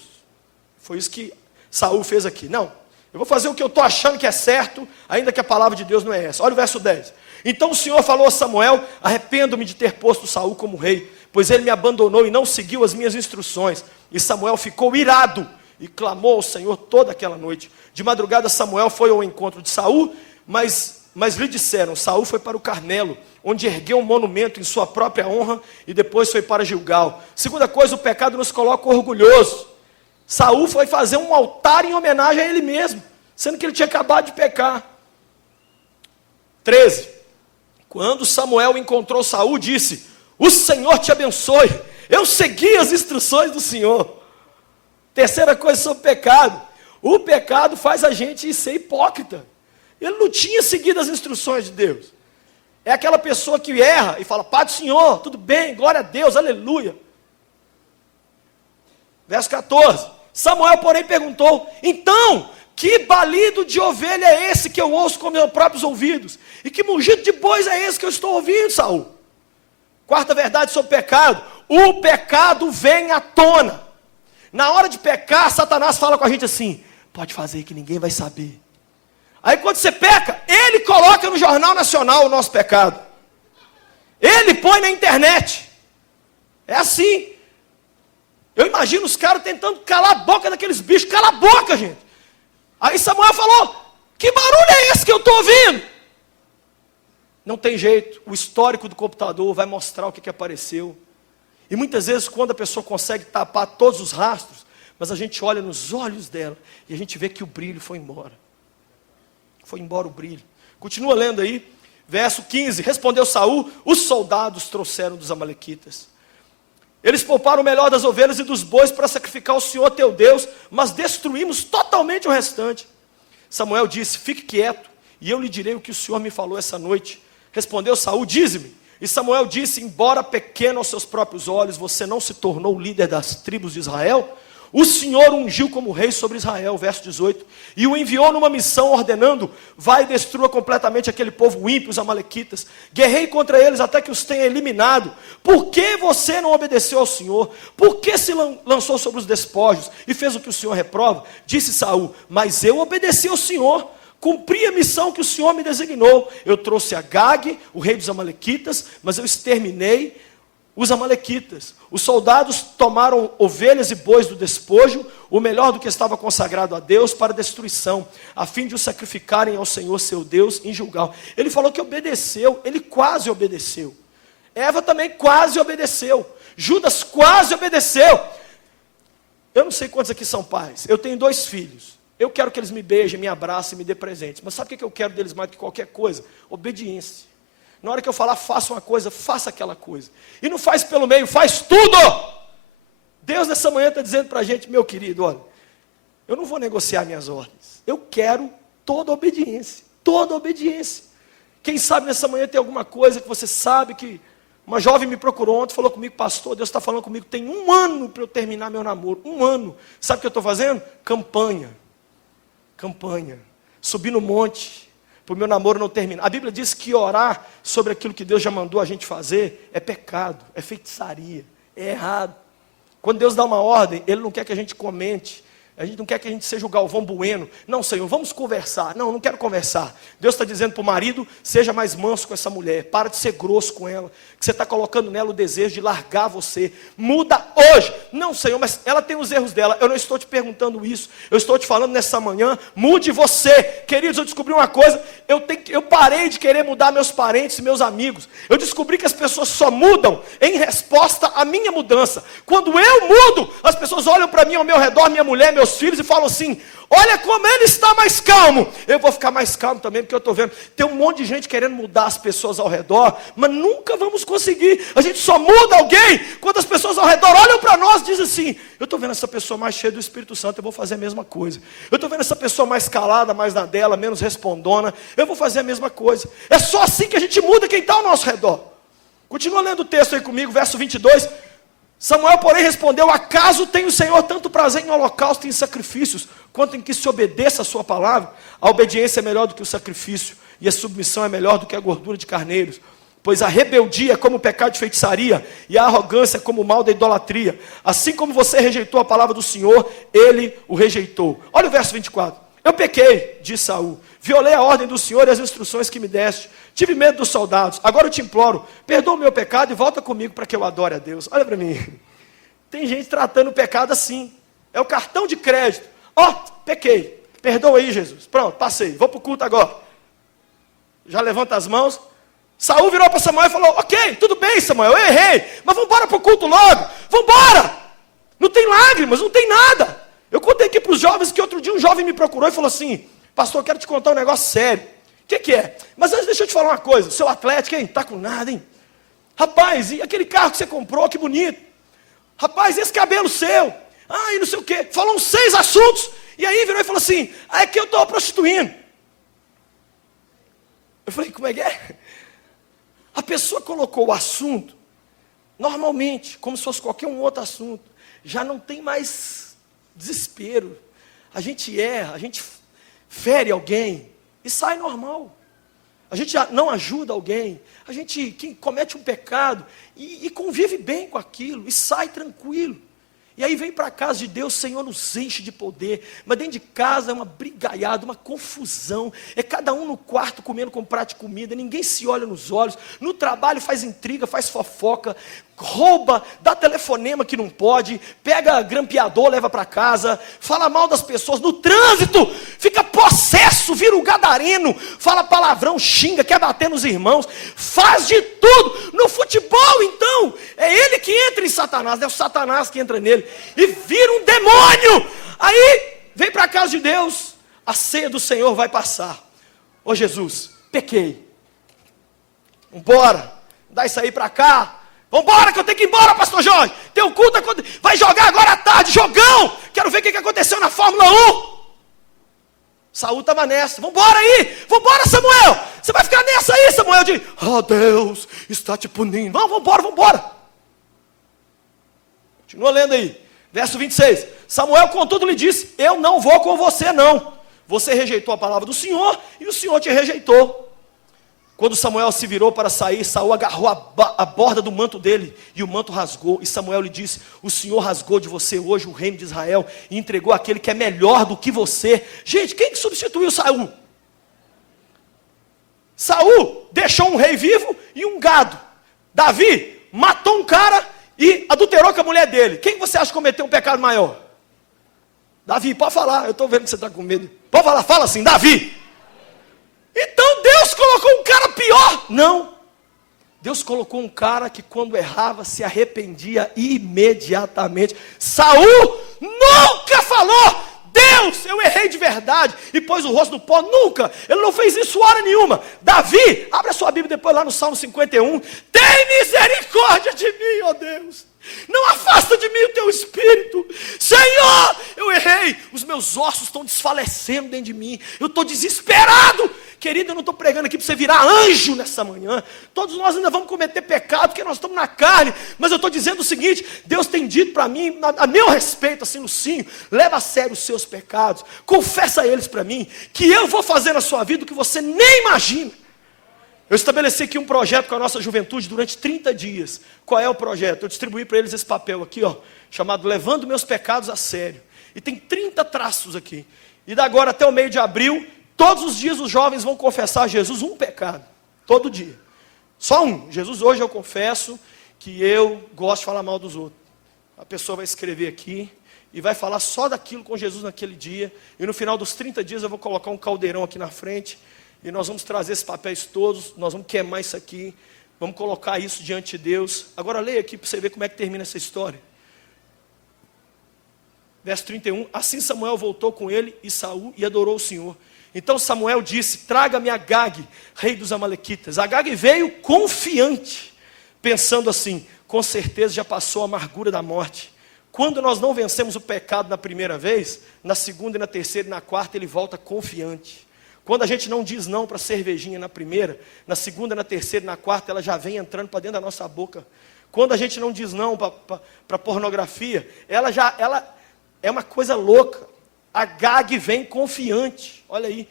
Foi isso que Saul fez aqui. Não, eu vou fazer o que eu estou achando que é certo, ainda que a palavra de Deus não é essa. Olha o verso 10. Então o Senhor falou a Samuel: arrependo-me de ter posto Saul como rei, pois ele me abandonou e não seguiu as minhas instruções. E Samuel ficou irado e clamou ao Senhor toda aquela noite. De madrugada Samuel foi ao encontro de Saul, mas lhe disseram: Saul foi para o Carmelo, onde ergueu um monumento em sua própria honra, e depois foi para Gilgal. Segunda coisa, o pecado nos coloca orgulhoso. Saul foi fazer um altar em homenagem a ele mesmo, sendo que ele tinha acabado de pecar. 13. Quando Samuel encontrou Saul, disse: o Senhor te abençoe, eu segui as instruções do Senhor. Terceira coisa sobre o pecado: o pecado faz a gente ser hipócrita. Ele não tinha seguido as instruções de Deus. É aquela pessoa que erra e fala: Pai do Senhor, tudo bem, glória a Deus, aleluia. Verso 14. Samuel, porém, perguntou: então, que balido de ovelha é esse que eu ouço com meus próprios ouvidos? E que mugido de bois é esse que eu estou ouvindo, Saul? Quarta verdade sobre o pecado: o pecado vem à tona. Na hora de pecar, Satanás fala com a gente assim: pode fazer que ninguém vai saber. Aí quando você peca, ele coloca no Jornal Nacional o nosso pecado. Ele põe na internet. É assim. Eu imagino os caras tentando calar a boca daqueles bichos. Cala a boca, gente. Aí Samuel falou: que barulho é esse que eu estou ouvindo? Não tem jeito, o histórico do computador vai mostrar o que apareceu. E muitas vezes quando a pessoa consegue tapar todos os rastros, mas a gente olha nos olhos dela e a gente vê que o brilho foi embora. Foi embora o brilho. Continua lendo aí, verso 15. Respondeu Saul: os soldados trouxeram dos amalequitas. Eles pouparam o melhor das ovelhas e dos bois para sacrificar ao Senhor teu Deus, mas destruímos totalmente o restante. Samuel disse: fique quieto, e eu lhe direi o que o Senhor me falou essa noite. Respondeu Saul: dize-me. E Samuel disse: embora pequeno aos seus próprios olhos, você não se tornou o líder das tribos de Israel? O Senhor ungiu como rei sobre Israel, verso 18, e o enviou numa missão ordenando: vai e destrua completamente aquele povo ímpio, os amalequitas. Guerrei contra eles até que os tenha eliminado. Por que você não obedeceu ao Senhor? Por que se lançou sobre os despojos e fez o que o Senhor reprova? Disse Saul: mas eu obedeci ao Senhor, cumpri a missão que o Senhor me designou. Eu trouxe Agag, o rei dos amalequitas, mas eu exterminei os amalequitas. Os soldados tomaram ovelhas e bois do despojo, o melhor do que estava consagrado a Deus, para destruição, a fim de os sacrificarem ao Senhor seu Deus em Gilgal. Ele falou que obedeceu, ele quase obedeceu. Eva também quase obedeceu. Judas quase obedeceu. Eu não sei quantos aqui são pais. Eu tenho 2 filhos. Eu quero que eles me beijem, me abracem e me dê presentes. Mas sabe o que eu quero deles mais do que qualquer coisa? Obediência. Na hora que eu falar, faça uma coisa, faça aquela coisa. E não faz pelo meio, faz tudo. Deus nessa manhã está dizendo para a gente: meu querido, olha, eu não vou negociar minhas ordens. Eu quero toda obediência. Toda obediência. Quem sabe nessa manhã tem alguma coisa que você sabe que Uma jovem me procurou ontem, falou comigo: pastor, Deus está falando comigo, tem 1 ano para eu terminar meu namoro. 1 ano. Sabe o que eu estou fazendo? Campanha. Subir no monte, para o meu namoro não terminar. A Bíblia diz que orar sobre aquilo que Deus já mandou a gente fazer é pecado, é feitiçaria, é errado. Quando Deus dá uma ordem, Ele não quer que a gente comente. A gente não quer que a gente seja o Galvão Bueno. Não, Senhor, vamos conversar. Não quero conversar. Deus está dizendo para o marido: seja mais manso com essa mulher. Para de ser grosso com ela. Que você está colocando nela o desejo de largar você. Muda hoje. Não, Senhor, mas ela tem os erros dela. Eu não estou te perguntando isso. Eu estou te falando nessa manhã: mude você. Queridos, eu descobri uma coisa. Eu parei de querer mudar meus parentes e meus amigos. Eu descobri que as pessoas só mudam em resposta à minha mudança. Quando eu mudo, as pessoas olham para mim ao meu redor, minha mulher, meus filhos, e falam assim: olha como ele está mais calmo. Eu vou ficar mais calmo também, porque eu estou vendo, tem um monte de gente querendo mudar as pessoas ao redor, mas nunca vamos conseguir. A gente só muda alguém quando as pessoas ao redor olham para nós e dizem assim: eu estou vendo essa pessoa mais cheia do Espírito Santo, eu vou fazer a mesma coisa. Eu estou vendo essa pessoa mais calada, mais na dela, menos respondona, eu vou fazer a mesma coisa. É só assim que a gente muda quem está ao nosso redor. Continua lendo o texto aí comigo, verso 22. Samuel, porém, respondeu: acaso tem o Senhor tanto prazer em holocausto e em sacrifícios, quanto em que se obedeça a sua palavra? A obediência é melhor do que o sacrifício, e a submissão é melhor do que a gordura de carneiros. Pois a rebeldia é como o pecado de feitiçaria, e a arrogância é como o mal da idolatria. Assim como você rejeitou a palavra do Senhor, ele o rejeitou. Olha o verso 24. Eu pequei, disse Saul, violei a ordem do Senhor e as instruções que me deste. Tive medo dos soldados. Agora eu te imploro, perdoa o meu pecado e volta comigo para que eu adore a Deus. Olha para mim. Tem gente tratando o pecado assim. É o cartão de crédito. Pequei. Perdoa aí, Jesus. Pronto, passei. Vou para o culto agora. Já levanta as mãos. Saul virou para Samuel e falou: ok, tudo bem, Samuel, eu errei, mas vamos embora para o culto logo. Vamos embora. Não tem lágrimas, não tem nada. Eu contei aqui para os jovens que outro dia um jovem me procurou e falou assim: pastor, eu quero te contar um negócio sério. O que é? Mas antes deixa eu te falar uma coisa. Seu Atlético, hein? Tá com nada, hein? Rapaz, e aquele carro que você comprou, que bonito. Rapaz, e esse cabelo seu? E não sei o quê. Falou uns 6 assuntos. E aí virou e falou assim: é que eu estou prostituindo. Eu falei: como é que é? A pessoa colocou o assunto, normalmente, como se fosse qualquer um outro assunto. Já não tem mais desespero. A gente erra, a gente fere alguém e sai normal. A gente não ajuda alguém, a gente comete um pecado e convive bem com aquilo e sai tranquilo. E aí vem para a casa de Deus, o Senhor nos enche de poder, mas dentro de casa é uma brigaiada, uma confusão, é cada um no quarto comendo com um prato de comida, ninguém se olha nos olhos, no trabalho faz intriga, faz fofoca, rouba, dá telefonema que não pode, pega grampeador, leva para casa, fala mal das pessoas, no trânsito, fica possesso, vira um gadareno, fala palavrão, xinga, quer bater nos irmãos, faz de tudo. No futebol então, é ele que entra em Satanás, é o Satanás que entra nele, e vira um demônio. Aí, vem para a casa de Deus, a ceia do Senhor vai passar. Ô Jesus, pequei, vambora, dá isso aí para cá. Vambora que eu tenho que ir embora, pastor Jorge. Tem um culto, vai jogar agora à tarde, jogão. Quero ver o que aconteceu na Fórmula 1. Saul estava nessa. Vambora aí, vambora, Samuel. Você vai ficar nessa aí, Samuel, de Deus está te punindo. Vambora. Continua lendo aí, verso 26. Samuel contudo lhe disse: eu não vou com você não. Você rejeitou a palavra do Senhor e o Senhor te rejeitou. Quando Samuel se virou para sair, Saul agarrou a borda do manto dele, e o manto rasgou, e Samuel lhe disse: o Senhor rasgou de você hoje o reino de Israel, e entregou aquele que é melhor do que você. Gente, quem que substituiu Saul? Saul deixou um rei vivo e um gado. Davi matou um cara e adulterou com a mulher dele. Quem você acha que cometeu um pecado maior? Davi, pode falar, eu estou vendo que você está com medo. Pode falar, fala assim: Davi. Então Deus colocou um cara pior? Não. Deus colocou um cara que quando errava se arrependia imediatamente. Saul nunca falou: Deus, eu errei de verdade, e pôs o rosto no pó. Nunca. Ele não fez isso hora nenhuma. Davi, abre a sua Bíblia depois lá no Salmo 51. Tem misericórdia de mim, ó Deus. Não afasta de mim o teu espírito. Senhor, eu errei. Os meus ossos estão desfalecendo dentro de mim. Eu estou desesperado. Querido, eu não estou pregando aqui para você virar anjo nessa manhã. Todos nós ainda vamos cometer pecado, porque nós estamos na carne. Mas eu estou dizendo o seguinte: Deus tem dito para mim, a meu respeito, assim, Lucinho, leva a sério os seus pecados. Confessa eles para mim, que eu vou fazer na sua vida o que você nem imagina. Eu estabeleci aqui um projeto com a nossa juventude durante 30 dias. Qual é o projeto? Eu distribuí para eles esse papel aqui, ó, chamado Levando Meus Pecados a Sério. E tem 30 traços aqui. E da agora até o meio de abril, todos os dias os jovens vão confessar a Jesus um pecado. Todo dia. Só um. Jesus, hoje eu confesso que eu gosto de falar mal dos outros. A pessoa vai escrever aqui e vai falar só daquilo com Jesus naquele dia. E no final dos 30 dias eu vou colocar um caldeirão aqui na frente. E nós vamos trazer esses papéis todos, nós vamos queimar isso aqui, vamos colocar isso diante de Deus. Agora leia aqui para você ver como é que termina essa história. Verso 31, assim Samuel voltou com ele e Saul e adorou o Senhor. Então Samuel disse, traga-me Agag, rei dos amalequitas. Agag veio confiante, pensando assim, com certeza já passou a amargura da morte. Quando nós não vencemos o pecado na primeira vez, na segunda e na terceira e na quarta ele volta confiante. Quando a gente não diz não para a cervejinha na primeira, na segunda, na terceira e na quarta, ela já vem entrando para dentro da nossa boca. Quando a gente não diz não para a pornografia, ela é uma coisa louca. Agag vem confiante. Olha aí,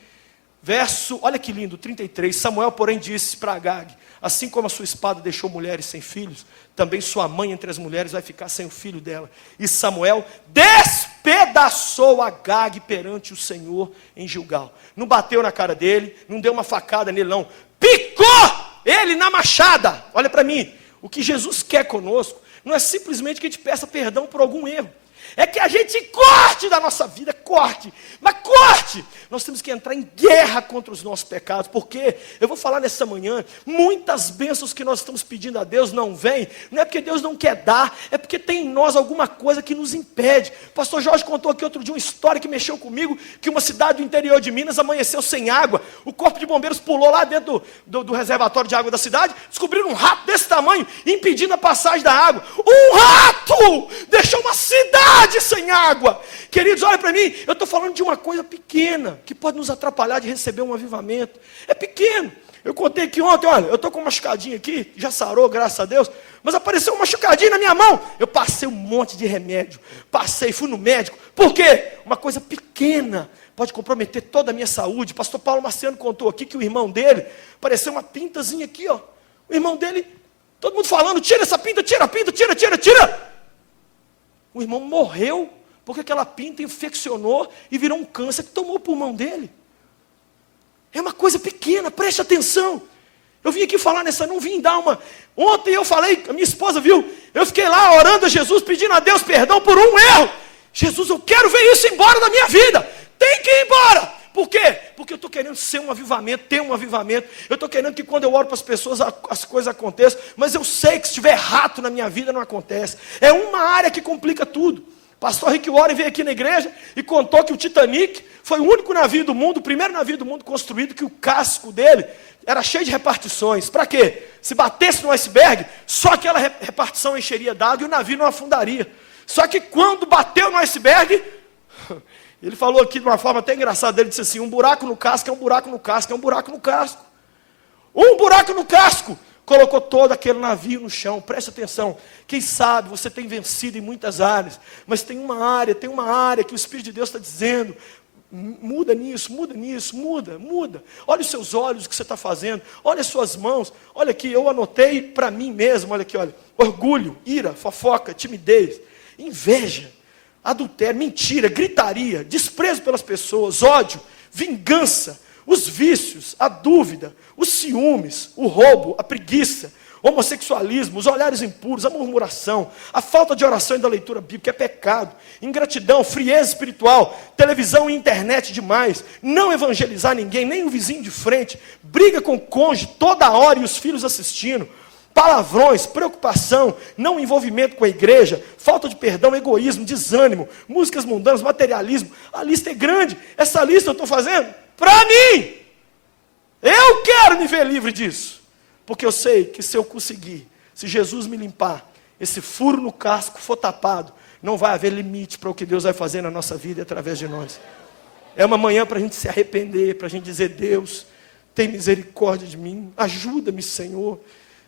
olha que lindo, 33. Samuel, porém, disse para Agag, assim como a sua espada deixou mulheres sem filhos, também sua mãe entre as mulheres vai ficar sem o filho dela. E Samuel despedaçou Agag perante o Senhor em Gilgal. Não bateu na cara dele, não deu uma facada nele não. Picou ele na machada. Olha para mim, o que Jesus quer conosco não é simplesmente que a gente peça perdão por algum erro. É que a gente corte da nossa vida, corte. Mas corte! Nós temos que entrar em guerra contra os nossos pecados. Porque, eu vou falar nessa manhã, muitas bênçãos que nós estamos pedindo a Deus não vêm. Não é porque Deus não quer dar, é porque tem em nós alguma coisa que nos impede. O pastor Jorge contou aqui outro dia uma história que mexeu comigo, que uma cidade do interior de Minas amanheceu sem água. O corpo de bombeiros pulou lá dentro do reservatório de água da cidade, descobriram um rato desse tamanho, impedindo a passagem da água. Um rato deixou uma cidade sem água. Queridos, olha para mim, eu estou falando de uma coisa pequena, que pode nos atrapalhar de receber um avivamento. É pequeno. Eu contei aqui ontem, olha, eu estou com uma machucadinha aqui, já sarou, graças a Deus, mas apareceu uma machucadinha na minha mão. Eu passei um monte de remédio, fui no médico. Por quê? Uma coisa pequena pode comprometer toda a minha saúde. Pastor Paulo Marciano contou aqui que o irmão dele, apareceu uma pintazinha aqui, ó. O irmão dele, todo mundo falando, tira essa pinta, tira a pinta, tira. O irmão morreu porque aquela pinta infeccionou e virou um câncer que tomou o pulmão dele. É uma coisa pequena, preste atenção. Eu vim aqui falar não vim dar uma... Ontem eu falei, a minha esposa viu, eu fiquei lá orando a Jesus, pedindo a Deus perdão por um erro. Jesus, eu quero ver isso embora da minha vida. Tem que ir embora. Por quê? Porque eu estou querendo ser um avivamento, ter um avivamento. Eu estou querendo que quando eu oro para as pessoas, as coisas aconteçam. Mas eu sei que se tiver rato na minha vida, não acontece. É uma área que complica tudo. Pastor Rick Warren veio aqui na igreja e contou que o Titanic foi o único navio do mundo, o primeiro navio do mundo construído, que o casco dele era cheio de repartições. Para quê? Se batesse no iceberg, só aquela repartição encheria d'água e o navio não afundaria. Só que quando bateu no iceberg... Ele falou aqui de uma forma até engraçada, ele disse assim, um buraco no casco é um buraco no casco, é um buraco no casco. Um buraco no casco colocou todo aquele navio no chão. Preste atenção, quem sabe você tem vencido em muitas áreas, mas tem uma área que o Espírito de Deus está dizendo, muda nisso, muda. Olha os seus olhos, o que você está fazendo, olha as suas mãos, olha aqui, eu anotei para mim mesmo, olha aqui, olha, orgulho, ira, fofoca, timidez, inveja, adultério, mentira, gritaria, desprezo pelas pessoas, ódio, vingança, os vícios, a dúvida, os ciúmes, o roubo, a preguiça, homossexualismo, os olhares impuros, a murmuração, a falta de oração e da leitura bíblica é pecado, ingratidão, frieza espiritual, televisão e internet demais, não evangelizar ninguém, nem o vizinho de frente, briga com o cônjuge toda hora e os filhos assistindo, palavrões, preocupação, não envolvimento com a igreja, falta de perdão, egoísmo, desânimo, músicas mundanas, materialismo. A lista é grande. Essa lista eu estou fazendo para mim. Eu quero me ver livre disso. Porque eu sei que se eu conseguir, se Jesus me limpar, esse furo no casco for tapado, não vai haver limite para o que Deus vai fazer na nossa vida e através de nós. É uma manhã para a gente se arrepender, para a gente dizer: Deus, tem misericórdia de mim, ajuda-me, Senhor,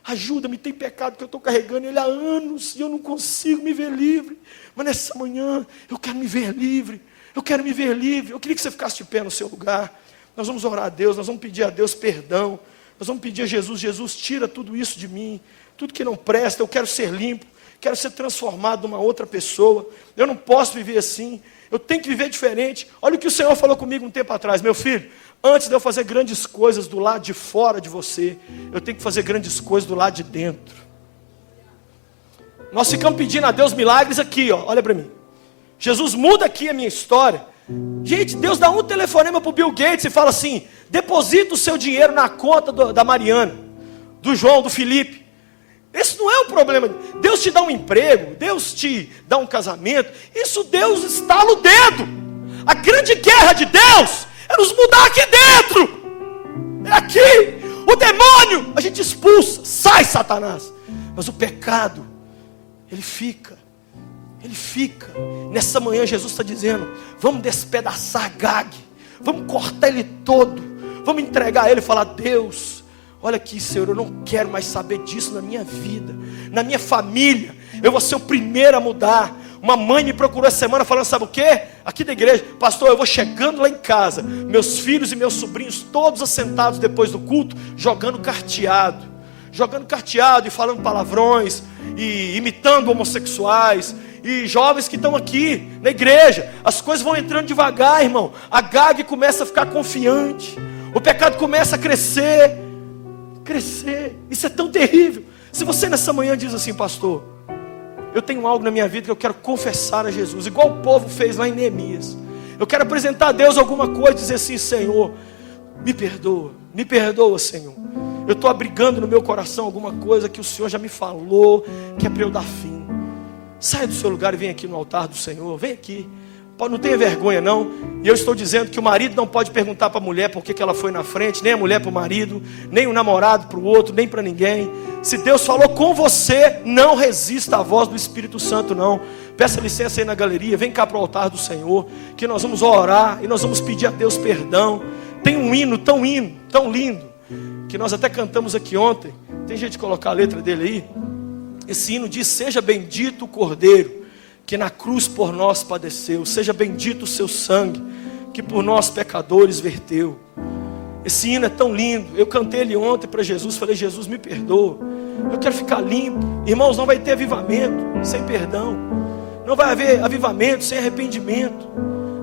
ajuda-me, tem pecado que eu estou carregando ele há anos, e eu não consigo me ver livre, mas nessa manhã, eu quero me ver livre, eu quero me ver livre. Eu queria que você ficasse de pé no seu lugar. Nós vamos orar a Deus, nós vamos pedir a Deus perdão, nós vamos pedir a Jesus: Jesus, tira tudo isso de mim, tudo que não presta, eu quero ser limpo, quero ser transformado numa outra pessoa, eu não posso viver assim, eu tenho que viver diferente. Olha o que o Senhor falou comigo um tempo atrás: meu filho, antes de eu fazer grandes coisas do lado de fora de você, eu tenho que fazer grandes coisas do lado de dentro. Nós ficamos pedindo a Deus milagres aqui, ó, olha para mim. Jesus, muda aqui a minha história. Gente, Deus dá um telefonema para o Bill Gates e fala assim: deposita o seu dinheiro na conta da Mariana, do João, do Felipe. Esse não é o problema. Deus te dá um emprego, Deus te dá um casamento, isso Deus estala o dedo. A grande guerra de Deus é nos mudar aqui dentro. É aqui. O demônio a gente expulsa, sai Satanás. Mas o pecado, ele fica. Nessa manhã Jesus está dizendo: vamos despedaçar Agag, vamos cortar ele todo, vamos entregar ele e falar: Deus, olha aqui, Senhor, eu não quero mais saber disso na minha vida, na minha família. Eu vou ser o primeiro a mudar. Uma mãe me procurou essa semana falando: sabe o quê? Aqui da igreja, pastor, eu vou chegando lá em casa, meus filhos e meus sobrinhos todos assentados depois do culto, jogando carteado e falando palavrões, e imitando homossexuais, e jovens que estão aqui na igreja. As coisas vão entrando devagar, irmão. A Agag começa a ficar confiante, o pecado começa a crescer. Isso é tão terrível. Se você nessa manhã diz assim: pastor, eu tenho algo na minha vida que eu quero confessar a Jesus, igual o povo fez lá em Neemias, eu quero apresentar a Deus alguma coisa, dizer assim: Senhor, me perdoa, Senhor, eu estou abrigando no meu coração alguma coisa que o Senhor já me falou, que é para eu dar fim. Saia do seu lugar e vem aqui no altar do Senhor, vem aqui, não tenha vergonha não. E eu estou dizendo que o marido não pode perguntar para a mulher por que ela foi na frente, nem a mulher para o marido, nem o namorado para o outro, nem para ninguém. Se Deus falou com você, não resista à voz do Espírito Santo não. Peça licença aí na galeria, vem cá para o altar do Senhor, que nós vamos orar e nós vamos pedir a Deus perdão. Tem um hino tão lindo, que nós até cantamos aqui ontem. Tem jeito de colocar a letra dele aí? Esse hino diz: seja bendito o Cordeiro, que na cruz por nós padeceu, seja bendito o seu sangue, que por nós pecadores verteu. Esse hino é tão lindo. Eu cantei ele ontem para Jesus, falei: Jesus, me perdoa, eu quero ficar limpo. Irmãos, não vai ter avivamento sem perdão, não vai haver avivamento sem arrependimento.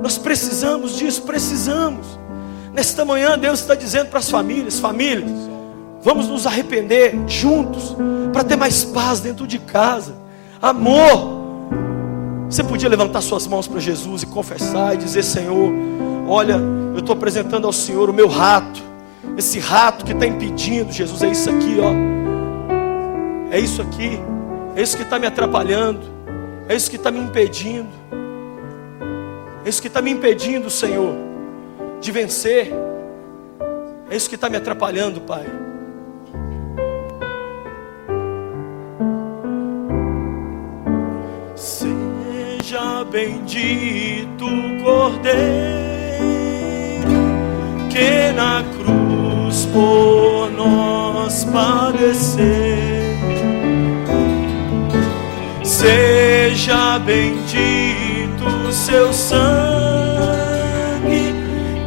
Nós precisamos disso, precisamos. Nesta manhã Deus está dizendo para as famílias: vamos nos arrepender juntos, para ter mais paz dentro de casa, amor. Você podia levantar suas mãos para Jesus e confessar e dizer: Senhor, olha, eu estou apresentando ao Senhor o meu rato, esse rato que está impedindo, Jesus, é isso aqui, ó, é isso aqui, é isso que está me atrapalhando, é isso que está me impedindo, é isso que está me impedindo, Senhor, de vencer, é isso que está me atrapalhando, Pai. Seja bendito o Cordeiro, que na cruz por nós padeceu. Seja bendito o seu sangue,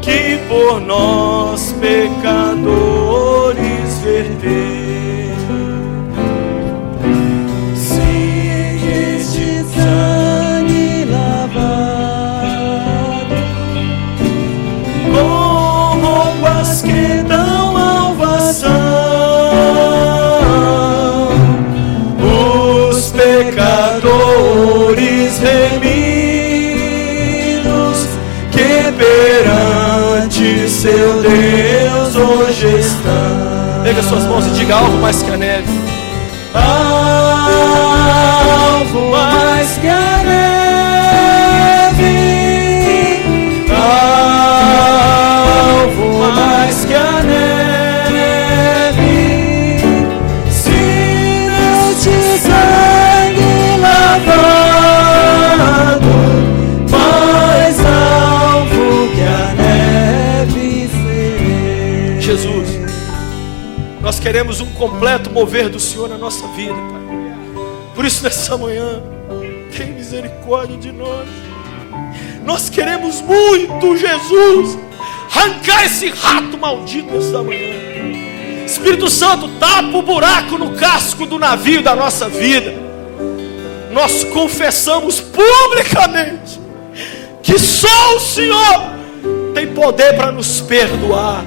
que por nós pecadores verteu. Seu Deus hoje está. Pega suas mãos e diga: alvo mais que a neve. Alvo mais que a neve. Alvo mais que a neve. Se neste sangue queremos um completo mover do Senhor na nossa vida, Pai. Por isso, nessa manhã, tem misericórdia de nós. Nós queremos muito, Jesus, arrancar esse rato maldito nessa manhã. Espírito Santo, tapa o buraco no casco do navio da nossa vida. Nós confessamos publicamente que só o Senhor tem poder para nos perdoar.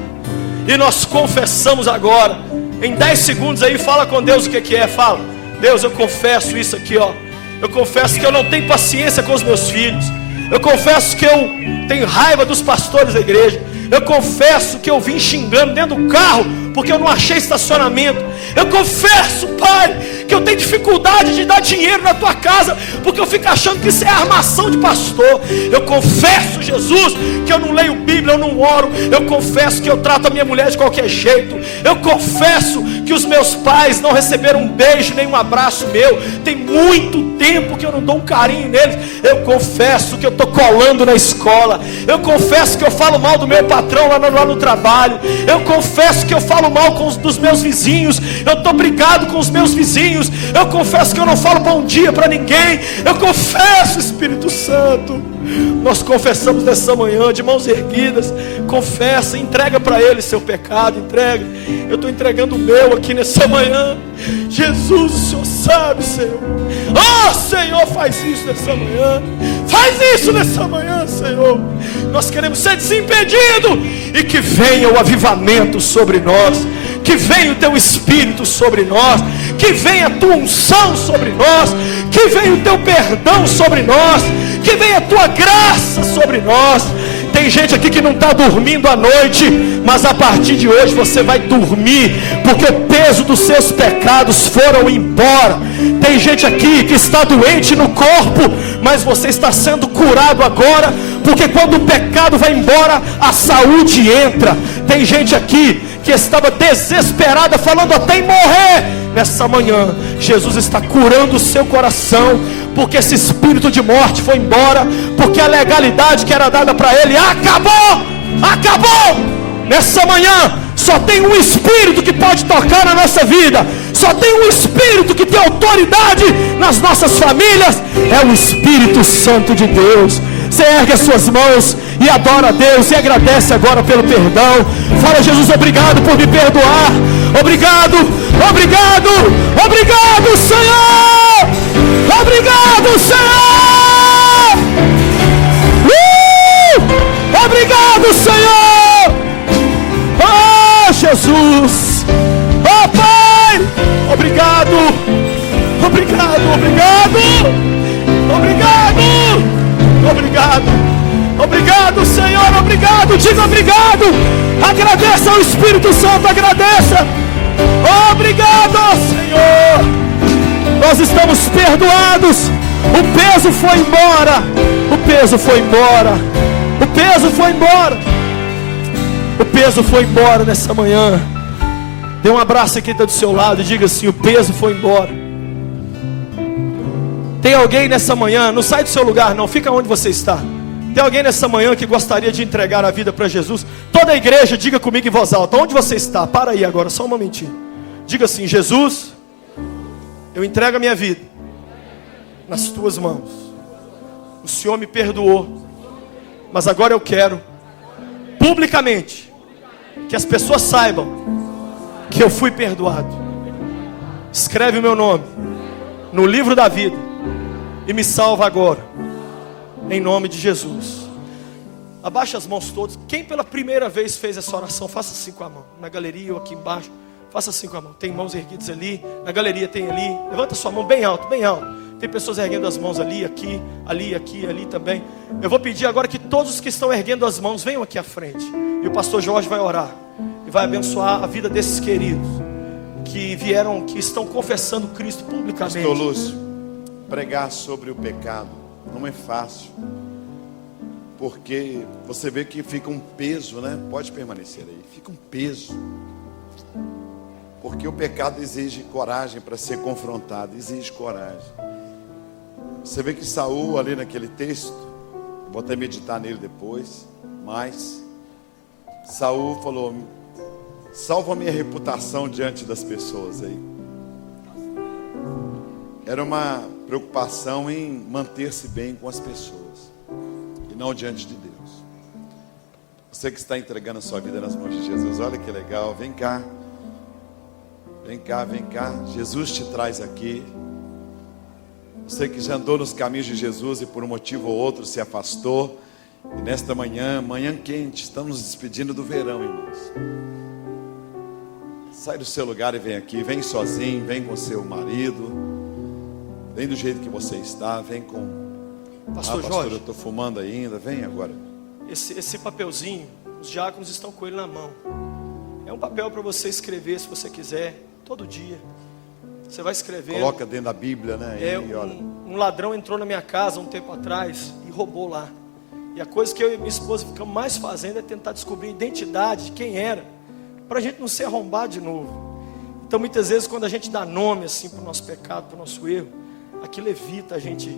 E nós confessamos agora. Em 10 segundos aí, fala com Deus o que é. Fala: Deus, eu confesso isso aqui, ó. Eu confesso que eu não tenho paciência com os meus filhos. Eu confesso que eu tenho raiva dos pastores da igreja. Eu confesso que eu vim xingando dentro do carro porque eu não achei estacionamento. Eu confesso, Pai, que eu tenho dificuldade de dar dinheiro na tua casa porque eu fico achando que isso é armação de pastor. Eu confesso, Jesus, que eu não leio Bíblia, eu não oro. Eu confesso que eu trato a minha mulher de qualquer jeito. Eu confesso que os meus pais não receberam um beijo nem um abraço meu. Tem muito tempo que eu não dou um carinho neles. Eu confesso que eu estou colando na escola. Eu confesso que eu falo mal do meu patrão lá no trabalho. Eu confesso que eu falo mal dos meus vizinhos. Eu estou brigado com os meus vizinhos. Eu confesso que eu não falo bom dia para ninguém. Eu confesso, Espírito Santo. Nós confessamos nessa manhã, de mãos erguidas. Confessa, entrega para Ele seu pecado. Entrega. Eu estou entregando o meu aqui nessa manhã. Jesus, o Senhor sabe, Senhor. Oh, Senhor, faz isso nessa manhã. Faz isso nessa manhã, Senhor. Nós queremos ser desimpedidos. E que venha o avivamento sobre nós. Que venha o teu Espírito sobre nós. Que venha a tua unção sobre nós. Que venha o teu perdão sobre nós. Que venha a tua graça sobre nós. Tem gente aqui que não está dormindo à noite, mas a partir de hoje você vai dormir, porque o peso dos seus pecados foram embora. Tem gente aqui que está doente no corpo, mas você está sendo curado agora, porque quando o pecado vai embora, a saúde entra. Tem gente aqui que estava desesperada, falando até em morrer. Nessa manhã, Jesus está curando o seu coração, porque esse espírito de morte foi embora, porque a legalidade que era dada para ele acabou. Nessa manhã, só tem um Espírito que pode tocar na nossa vida. Só tem um Espírito que tem autoridade nas nossas famílias. É o Espírito Santo de Deus. Você ergue as suas mãos e adora a Deus e agradece agora pelo perdão. Fala: Jesus, obrigado por me perdoar. Obrigado, obrigado, obrigado, Senhor. Obrigado, Senhor. Obrigado, Senhor. Oh, Jesus. Oh, Pai. Obrigado. Obrigado, obrigado. Obrigado. Obrigado. Obrigado, Senhor. Obrigado. Diga obrigado. Agradeça ao Espírito Santo. Agradeça. Obrigado, Senhor. Nós estamos perdoados. O peso foi embora. O peso foi embora. O peso foi embora. O peso foi embora nessa manhã. Dê um abraço aqui, está do seu lado, e diga assim: o peso foi embora. Tem alguém nessa manhã? Não sai do seu lugar não, fica onde você está. Tem alguém nessa manhã que gostaria de entregar a vida para Jesus? Toda a igreja, diga comigo em voz alta: onde você está? Para aí agora, só um momentinho. Diga assim: Jesus, eu entrego a minha vida nas tuas mãos. O Senhor me perdoou, mas agora eu quero publicamente que as pessoas saibam que eu fui perdoado. Escreve o meu nome no livro da vida e me salva agora, em nome de Jesus. Abaixa as mãos todos. Quem pela primeira vez fez essa oração, faça assim com a mão. Na galeria ou aqui embaixo, faça assim com a mão. Tem mãos erguidas ali, na galeria tem ali. Levanta sua mão bem alto, bem alto. Tem pessoas erguendo as mãos ali, aqui, ali, aqui, ali também. Eu vou pedir agora que todos os que estão erguendo as mãos venham aqui à frente. E o pastor Jorge vai orar e vai abençoar a vida desses queridos que vieram, que estão confessando Cristo publicamente. Pastor Lúcio, pregar sobre o pecado não é fácil, porque você vê que fica um peso, né? Pode permanecer aí. Fica um peso, porque o pecado exige coragem para ser confrontado, exige coragem. Você vê que Saul ali naquele texto, vou até meditar nele depois, mas Saul falou: Salva a minha reputação diante das pessoas aí. Era uma preocupação em manter-se bem com as pessoas e não diante de Deus. Você que está entregando a sua vida nas mãos de Jesus, olha que legal, vem cá. Vem cá, vem cá. Jesus te traz aqui. Você que já andou nos caminhos de Jesus e por um motivo ou outro se afastou. E nesta manhã, manhã quente, estamos nos despedindo do verão, irmãos. Sai do seu lugar e vem aqui. Vem sozinho, vem com seu marido. Vem do jeito que você está. Vem com... Pastor pastor, Jorge, eu estou fumando ainda. Vem agora. esse papelzinho, os diáconos estão com ele na mão. É um papel para você escrever, se você quiser, todo dia. Você vai escrever. Coloca dentro da Bíblia, né? Um ladrão entrou na minha casa um tempo atrás e roubou lá. E a coisa que eu e minha esposa ficamos mais fazendo é tentar descobrir a identidade de quem era, para a gente não ser arrombado de novo. Então muitas vezes quando a gente dá nome assim para o nosso pecado, para o nosso erro, aquilo evita a gente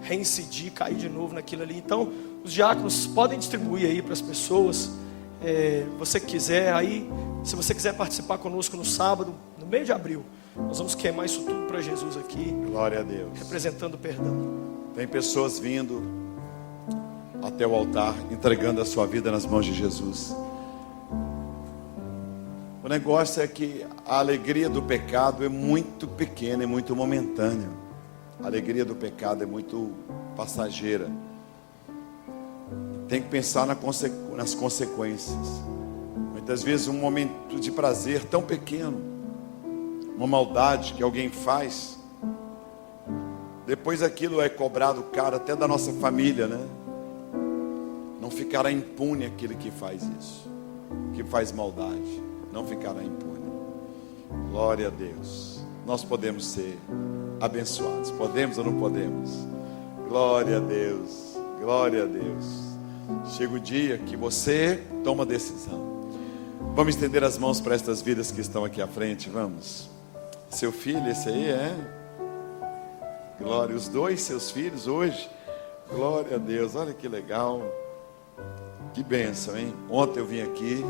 reincidir, cair de novo naquilo ali. Então os diáconos podem distribuir aí para as pessoas. Você que quiser, aí se você quiser participar conosco no sábado, no mês de abril, nós vamos queimar isso tudo para Jesus aqui. Glória a Deus. Representando o perdão. Tem pessoas vindo até o altar, entregando a sua vida nas mãos de Jesus. O negócio é que a alegria do pecado é muito pequena, é muito momentânea. A alegria do pecado é muito passageira. Tem que pensar nas consequências. Muitas vezes um momento de prazer tão pequeno, uma maldade que alguém faz, depois aquilo é cobrado caro até da nossa família, né? Não ficará impune aquele que faz isso, que faz maldade, não ficará impune. Glória a Deus. Nós podemos ser abençoados, podemos ou não podemos? Glória a Deus, glória a Deus. Chega o dia que você toma decisão. Vamos estender as mãos para estas vidas que estão aqui à frente, vamos. Seu filho, esse aí é? Glória, os dois seus filhos hoje. Glória a Deus, olha que legal. Que bênção, hein? Ontem eu vim aqui,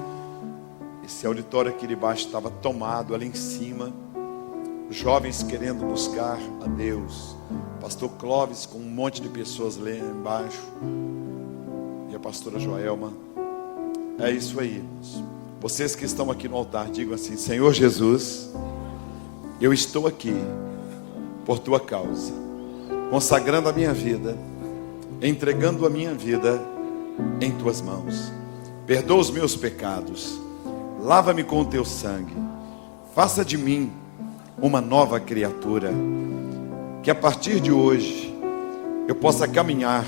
esse auditório aqui de baixo estava tomado, ali em cima, jovens querendo buscar a Deus. Pastor Clóvis com um monte de pessoas lá embaixo, e a pastora Joelma. É isso aí, irmãos. Vocês que estão aqui no altar, digam assim: Senhor Jesus, eu estou aqui por tua causa, consagrando a minha vida, entregando a minha vida em tuas mãos. Perdoa os meus pecados, lava-me com o teu sangue, faça de mim uma nova criatura, que a partir de hoje eu possa caminhar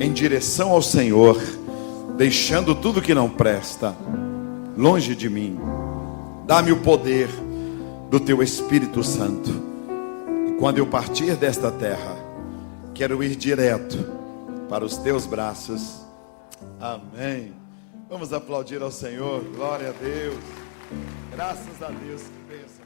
em direção ao Senhor, deixando tudo que não presta longe de mim. Dá-me o poder do teu Espírito Santo, e quando eu partir desta terra, quero ir direto para os teus braços. Amém. Vamos aplaudir ao Senhor. Glória a Deus. Graças a Deus. Que bênção.